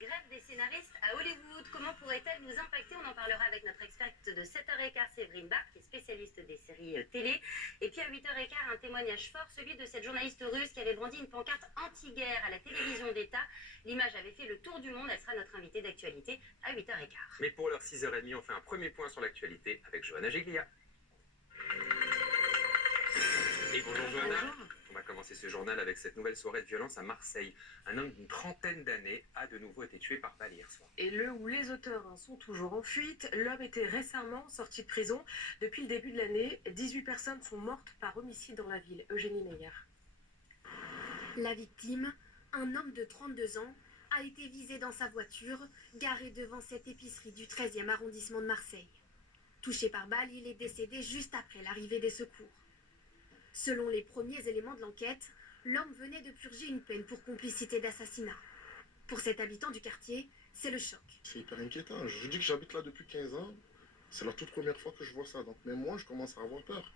Grève des scénaristes à Hollywood, comment pourrait-elle nous impacter? On en parlera avec notre experte de 7h15, Séverine Barr, qui est spécialiste des séries télé. Et puis à 8h15, un témoignage fort, celui de cette journaliste russe qui avait brandi une pancarte anti-guerre à la télévision d'État. L'image avait fait le tour du monde, elle sera notre invitée d'actualité à 8h15. Mais pour l'heure 6h30, on fait un premier point sur l'actualité avec Johanna Giglia. Et bonjour Johanna. Bonjour. On va commencer ce journal avec cette nouvelle soirée de violence à Marseille. Un homme d'une trentaine d'années a de nouveau été tué par balle hier soir. Et le ou les auteurs sont toujours en fuite. L'homme était récemment sorti de prison. Depuis le début de l'année, 18 personnes sont mortes par homicide dans la ville. Eugénie Meyer. La victime, un homme de 32 ans, a été visé dans sa voiture, garée devant cette épicerie du 13e arrondissement de Marseille. Touché par balle, il est décédé juste après l'arrivée des secours. Selon les premiers éléments de l'enquête, l'homme venait de purger une peine pour complicité d'assassinat. Pour cet habitant du quartier, c'est le choc. C'est hyper inquiétant. Je vous dis que j'habite là depuis 15 ans. C'est la toute première fois que je vois ça. Donc même moi, je commence à avoir peur.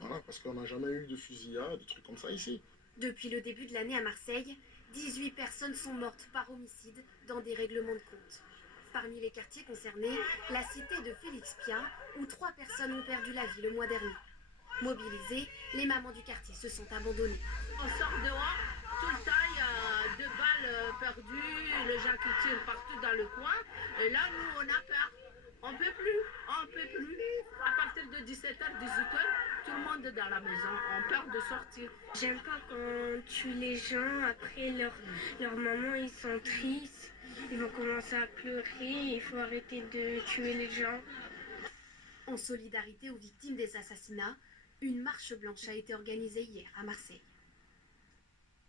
Voilà, parce qu'on n'a jamais eu de fusillade, de trucs comme ça ici. Depuis le début de l'année à Marseille, 18 personnes sont mortes par homicide dans des règlements de compte. Parmi les quartiers concernés, la cité de Félix Piat, où 3 personnes ont perdu la vie le mois dernier. Mobilisées, les mamans du quartier se sont abandonnées. On sort dehors, tout le temps il y a 2 balles perdues, les gens qui tirent partout dans le coin. Et là, nous, on a peur. On peut plus. À partir de 17h, 18h, tout le monde est dans la maison. On peur de sortir. J'aime pas quand on tue les gens, après leur maman, ils sont tristes, ils vont commencer à pleurer, il faut arrêter de tuer les gens. En solidarité aux victimes des assassinats, une marche blanche a été organisée hier à Marseille.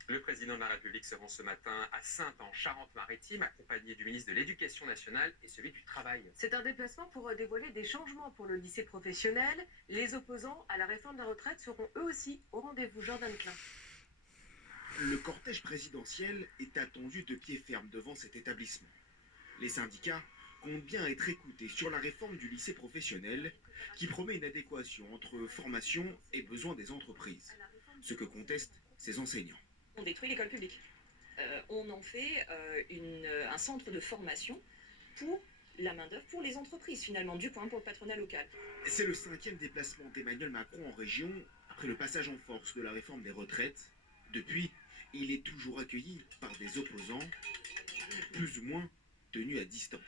Le président de la République se rend ce matin à Saintes, en Charente-Maritime, accompagné du ministre de l'Éducation nationale et celui du Travail. C'est un déplacement pour dévoiler des changements pour le lycée professionnel. Les opposants à la réforme de la retraite seront eux aussi au rendez-vous. Jordan Klein. Le cortège présidentiel est attendu de pied ferme devant cet établissement. Les syndicats comptent bien être écoutés sur la réforme du lycée professionnel qui promet une adéquation entre formation et besoins des entreprises, ce que contestent ces enseignants. On détruit l'école publique. On en fait un centre de formation pour la main-d'œuvre, pour les entreprises finalement, du point pour le patronat local. C'est le 5e déplacement d'Emmanuel Macron en région après le passage en force de la réforme des retraites. Depuis, il est toujours accueilli par des opposants, plus ou moins tenus à distance.